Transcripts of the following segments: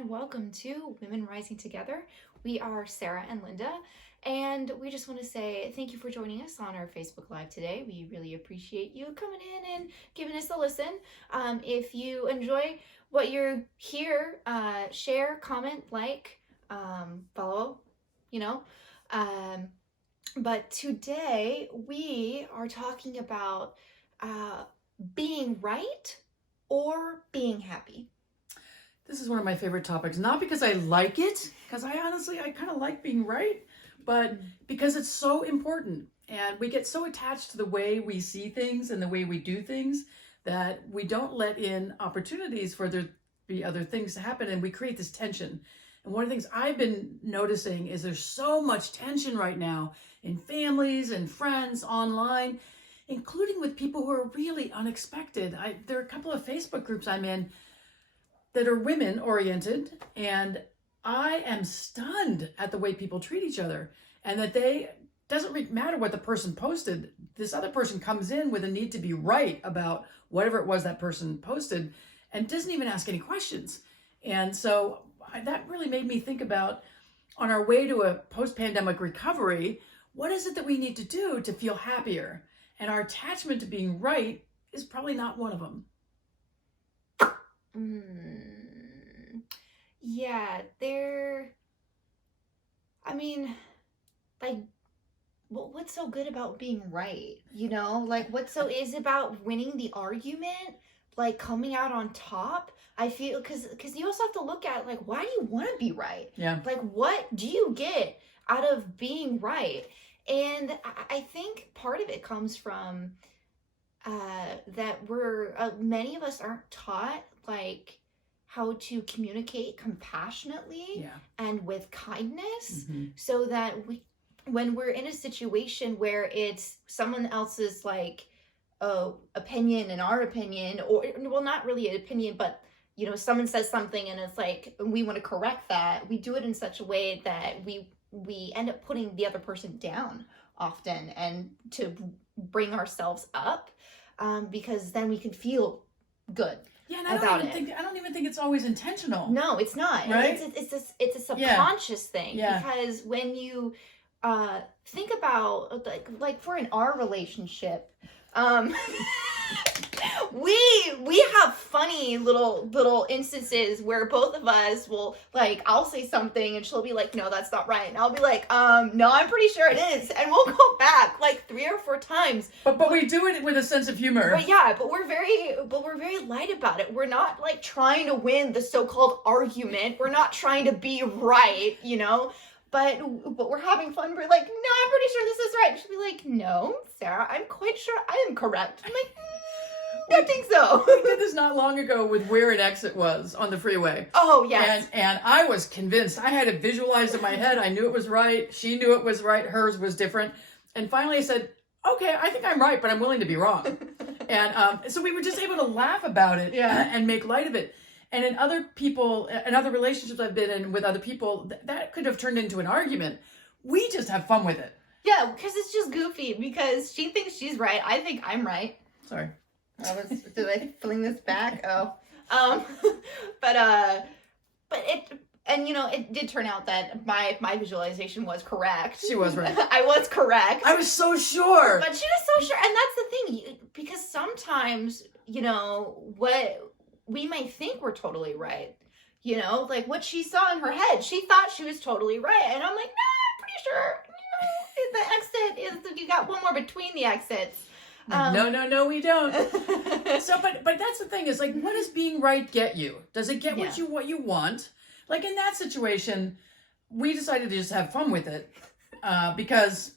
and welcome to Women Rising Together. We are Sarah and Linda, and we just want to say thank you for joining us on our Facebook Live today. We really appreciate you coming in and giving us a listen. If you enjoy what you hear, share, comment, like, follow, But today we are talking about being right or being happy. This is one of my favorite topics, not because I like it, because I kind of like being right, but because it's so important. And we get so attached to the way we see things and the way we do things that we don't let in opportunities for there to be other things to happen. And we create this tension. And one of the things I've been noticing is there's so much tension right now in families and friends online, including with people who are really unexpected. There are a couple of Facebook groups I'm in that are women oriented, and I am stunned at the way people treat each other, and that doesn't matter what the person posted. This other person comes in with a need to be right about whatever it was that person posted and doesn't even ask any questions. And so that really made me think about, on our way to a post-pandemic recovery, what is it that we need to do to feel happier? And our attachment to being right is probably not one of them. Yeah, what's so good about being right? What so is about winning the argument, like coming out on top? I feel, because you also have to look at, like, why do you want to be right? Yeah. Like, what do you get out of being right? And I think part of it comes from that many of us aren't taught, like, how to communicate compassionately and with kindness, so that when we're in a situation where it's someone else's, like, opinion and our opinion, or, well, not really an opinion, but someone says something and it's like, we want to correct that, we do it in such a way that we end up putting the other person down often, and to bring ourselves up, because then we can feel good. Yeah, and I don't even think it's always intentional. No, it's not. Right? It's a subconscious thing. Yeah. Because when you think about, like for in our relationship, we have funny little instances where both of us will, like, I'll say something and she'll be like, no, that's not right, and I'll be like, no, I'm pretty sure it is, and we'll go back like 3 or 4 times. But we do it with a sense of humor. But we're very light about it. We're not, like, trying to win the so-called argument. We're not trying to be right, But we're having fun. We're like, no, I'm pretty sure this is right. She'll be like, no, Sarah, I'm quite sure I am correct. I'm like, I think so. We did this not long ago with where an exit was on the freeway. Oh, yes. And I was convinced. I had it visualized in my head. I knew it was right. She knew it was right. Hers was different. And finally I said, okay, I think I'm right, but I'm willing to be wrong. And so we were just able to laugh about it and make light of it. And in other relationships I've been in with other people, that could have turned into an argument. We just have fun with it. Yeah, because it's just goofy, because she thinks she's right. I think I'm right. Sorry. Did I fling this back? Oh. But it did turn out that my visualization was correct. She was right. I was correct. I was so sure. But she was so sure. And that's the thing, because sometimes, what we might think we're totally right. Like what she saw in her head, she thought she was totally right. And I'm like, no, I'm pretty sure, the exit is, you got one more between the exits. No, we don't. So, but that's the thing, is, like, what does being right get you? Does it get what you want? Like in that situation, we decided to just have fun with it, because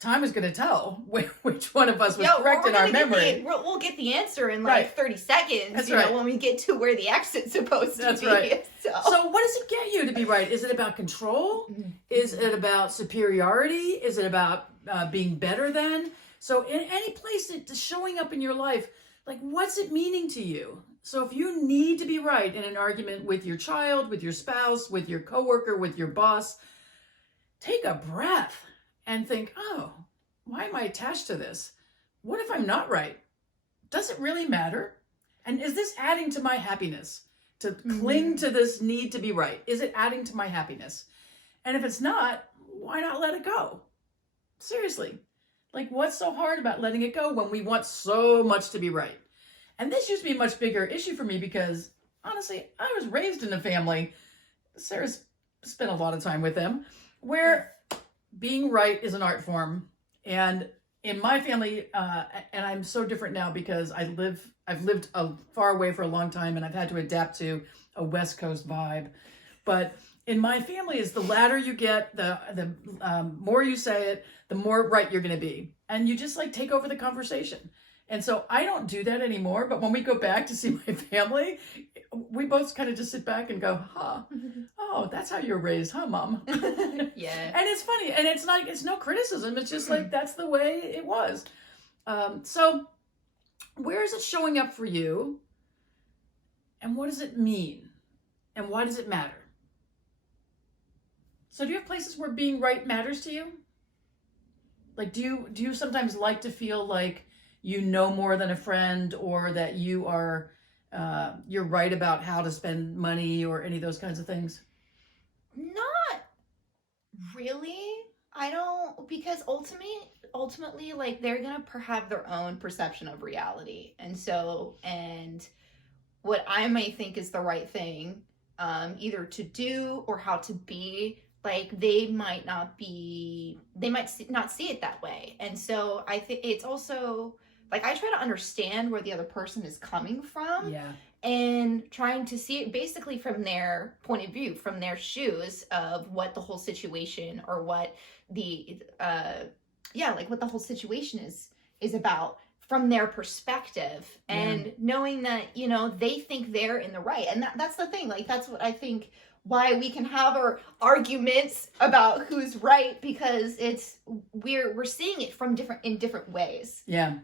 time is going to tell which one of us was correct in our memory. We'll get the answer in like 30 seconds. That's right. When we get to where the exit's supposed to be. That's right. So what does it get you to be right? Is it about control? Mm-hmm. Is it about superiority? Is it about being better than? So in any place that's showing up in your life, like, what's it meaning to you? So if you need to be right in an argument with your child, with your spouse, with your coworker, with your boss, take a breath and think, oh, why am I attached to this? What if I'm not right? Does it really matter? And is this adding to my happiness? to cling to this need to be right? Is it adding to my happiness? And if it's not, why not let it go? Seriously. Like, what's so hard about letting it go when we want so much to be right? And this used to be a much bigger issue for me because, honestly, I was raised in a family, Sarah's spent a lot of time with them, where being right is an art form. And in my family, and I'm so different now because I've lived far away for a long time, and I've had to adapt to a West Coast vibe. But in my family, is the louder you get, the more you say it, the more right you're going to be, and you just like take over the conversation. And so I don't do that anymore. But when we go back to see my family, we both kind of just sit back and go, "Huh, oh, that's how you're raised, huh, Mom?" Yeah. And it's funny, and it's no criticism. It's just like that's the way it was. So where is it showing up for you, and what does it mean, and why does it matter? So do you have places where being right matters to you? Like, do you sometimes like to feel like you know more than a friend, or that you are you're right about how to spend money, or any of those kinds of things? Not really. I don't, because ultimately like they're gonna have their own perception of reality. And what I might think is the right thing, either to do or how to be, like they might not see it that way. And so I think it's also like I try to understand where the other person is coming from, Yeah. and trying to see it basically from their point of view, from their shoes of what the whole situation, or what the like what the whole situation is about from their perspective. And knowing that, they think they're in the right. And that's the thing. Like, that's what I think, why we can have our arguments about who's right, because we're seeing it in different ways. Yeah.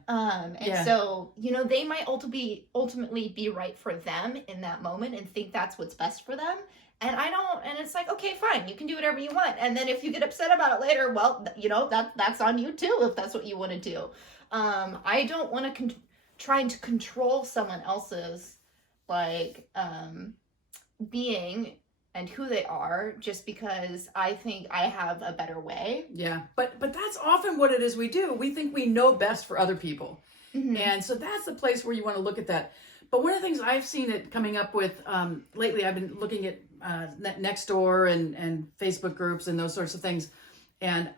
So, they might ultimately be right for them in that moment and think that's what's best for them. And I don't, and it's like, okay, fine, you can do whatever you want. And then if you get upset about it later, well, that's on you too, if that's what you want to do. I don't want to trying to control someone else's being and who they are, just because I think I have a better way. Yeah. But that's often what it is we do. We think we know best for other people. Mm-hmm. And so that's the place where you want to look at that. But one of the things I've seen it coming up with lately, I've been looking at Nextdoor and Facebook groups and those sorts of things. And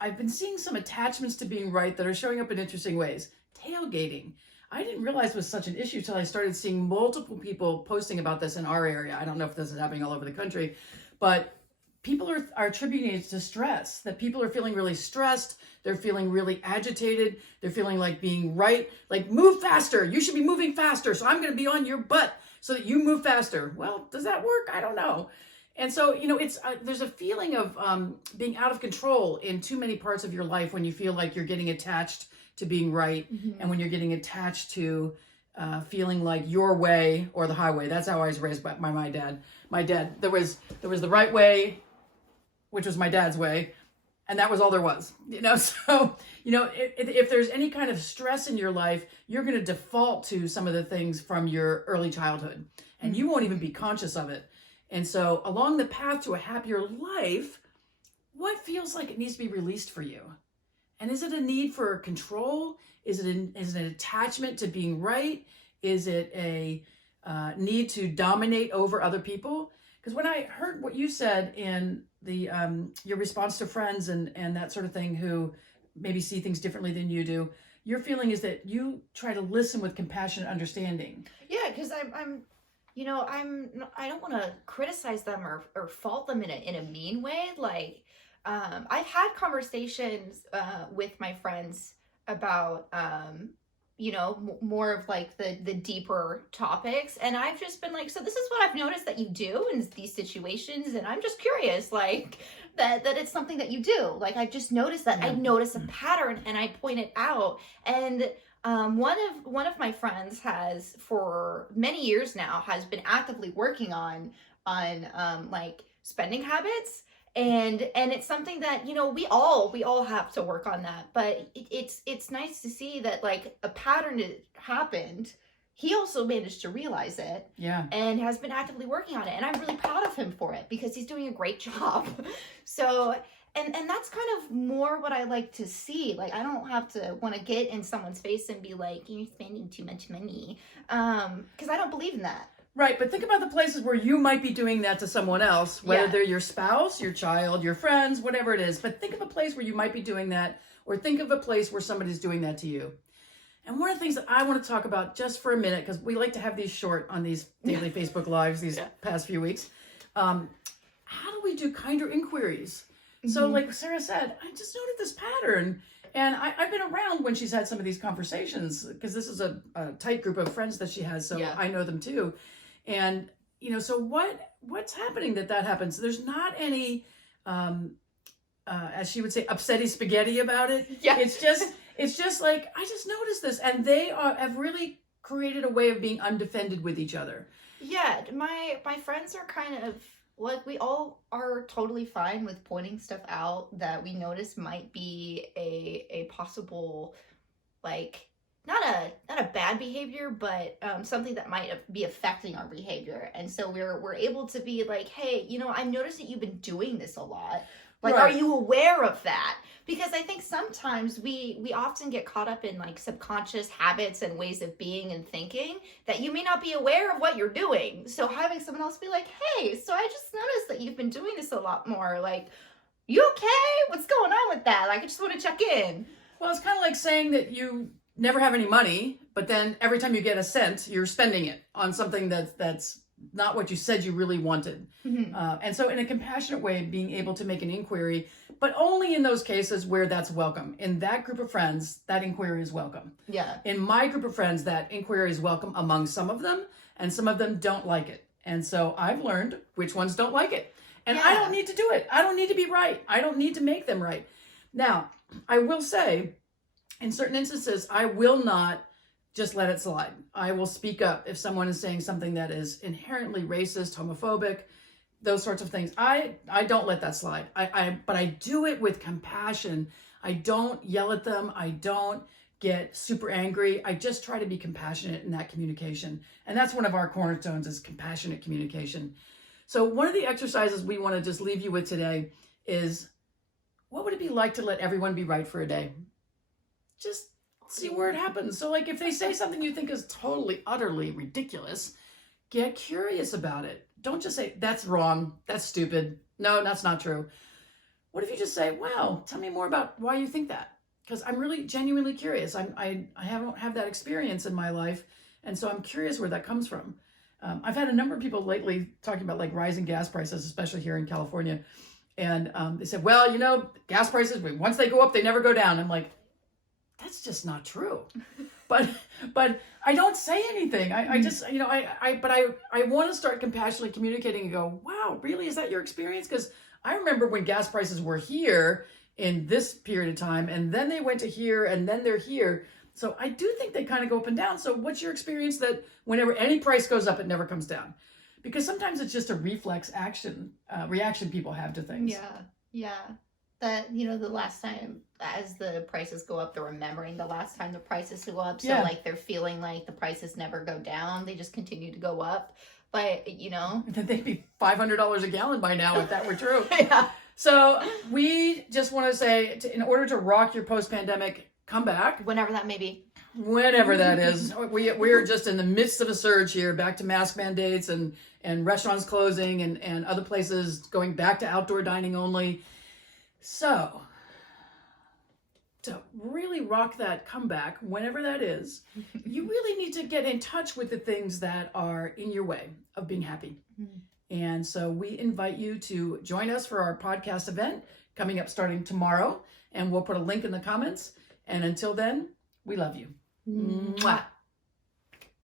I've been seeing some attachments to being right that are showing up in interesting ways. Tailgating. I didn't realize it was such an issue till I started seeing multiple people posting about this in our area. I don't know if this is happening all over the country, but people are attributing it to stress, that people are feeling really stressed. They're feeling really agitated. They're feeling like being right, like move faster. You should be moving faster. So I'm going to be on your butt so that you move faster. Well, does that work? I don't know. And so, it's there's a feeling of being out of control in too many parts of your life when you feel like you're getting attached to being right. Mm-hmm. And when you're getting attached to feeling like your way or the highway. That's how I was raised by my dad. My dad, there was the right way, which was my dad's way, and that was all there was. So if there's any kind of stress in your life, you're going to default to some of the things from your early childhood, and you won't even be conscious of it. And so along the path to a happier life, what feels like it needs to be released for you? And is it a need for control? Is it an attachment to being right? Is it a need to dominate over other people? Because when I heard what you said in the your response to friends and that sort of thing, who maybe see things differently than you do, your feeling is that you try to listen with compassion and understanding. Yeah, because I don't want to criticize them or fault them in a mean way. Like, I've had conversations with my friends about more of like the deeper topics, and I've just been like, so this is what I've noticed that you do in these situations, and I'm just curious, like that it's something that you do. Like, I've just noticed that. I notice a pattern and I point it out. And one of my friends has, for many years now, has been actively working on like spending habits. And it's something that, we all have to work on that. But it's nice to see that, like, a pattern happened. he also managed to realize it. Yeah. And has been actively working on it. And I'm really proud of him for it because he's doing a great job. So, and that's kind of more what I like to see. Like, I don't have to want to get in someone's face and be like, you're spending too much money. Because I don't believe in that. Right, but think about the places where you might be doing that to someone else, whether they're your spouse, your child, your friends, whatever it is. But think of a place where you might be doing that, or think of a place where somebody's doing that to you. And one of the things that I want to talk about just for a minute, because we like to have these short on these daily Facebook Lives these past few weeks. How do we do kinder inquiries? So like Sarah said, I just noted this pattern. And I've been around when she's had some of these conversations, because this is a tight group of friends that she has, so I know them too. And, so what's happening that happens? There's not any, as she would say, upsetty spaghetti about it. Yeah. It's just like, I just noticed this. And they have really created a way of being undefended with each other. Yeah, my friends are kind of, like, we all are totally fine with pointing stuff out that we notice might be a possible, like, not a bad behavior, but something that might be affecting our behavior. And so we're able to be like, hey, I noticed that you've been doing this a lot. Like, are you aware of that? Because I think sometimes we often get caught up in, like, subconscious habits and ways of being and thinking that you may not be aware of what you're doing. So having someone else be like, hey, so I just noticed that you've been doing this a lot more. Like, you okay? What's going on with that? Like, I just want to check in. Well, it's kind of like saying that you never have any money, but then every time you get a cent, you're spending it on something that's not what you said you really wanted. And so in a compassionate way, being able to make an inquiry, but only in those cases where that's welcome. In that group of friends, that inquiry is welcome. Yeah. In my group of friends, that inquiry is welcome among some of them, and some of them don't like it. And so I've learned which ones don't like it. And I don't need to do it. I don't need to be right. I don't need to make them right. Now, I will say, in certain instances, I will not just let it slide. I will speak up if someone is saying something that is inherently racist, homophobic, those sorts of things. I don't let that slide. But I do it with compassion. I don't yell at them. I don't get super angry. I just try to be compassionate in that communication. And that's one of our cornerstones, is compassionate communication. So one of the exercises we want to just leave you with today is, what would it be like to let everyone be right for a day? Just see where it happens. So, like, if they say something you think is totally, utterly ridiculous, get curious about it. Don't just say, that's wrong, that's stupid. No, that's not true. What if you just say, wow, tell me more about why you think that? Because I'm really genuinely curious. I haven't had that experience in my life, and so I'm curious where that comes from. I've had a number of people lately talking about, like, rising gas prices, especially here in California. And they said, well, gas prices, once they go up, they never go down. I'm like, that's just not true. But I don't say anything. I just, I want to start compassionately communicating and go, wow, really? Is that your experience? Because I remember when gas prices were here in this period of time, and then they went to here, and then they're here. So I do think they kind of go up and down. So what's your experience that whenever any price goes up, it never comes down? Because sometimes it's just a reflex reaction people have to things. Yeah. That, the last time, as the prices go up, they're remembering the last time the prices go up. So, like, they're feeling like the prices never go down. They just continue to go up. But, Then they'd be $500 a gallon by now if that were true. Yeah. So we just want to say, in order to rock your post-pandemic comeback, whenever that may be. Whenever that is. We're just in the midst of a surge here, back to mask mandates and restaurants closing and other places going back to outdoor dining only. So, to really rock that comeback, whenever that is, you really need to get in touch with the things that are in your way of being happy. And so we invite you to join us for our podcast event coming up starting tomorrow. And we'll put a link in the comments. And until then, we love you. Mwah.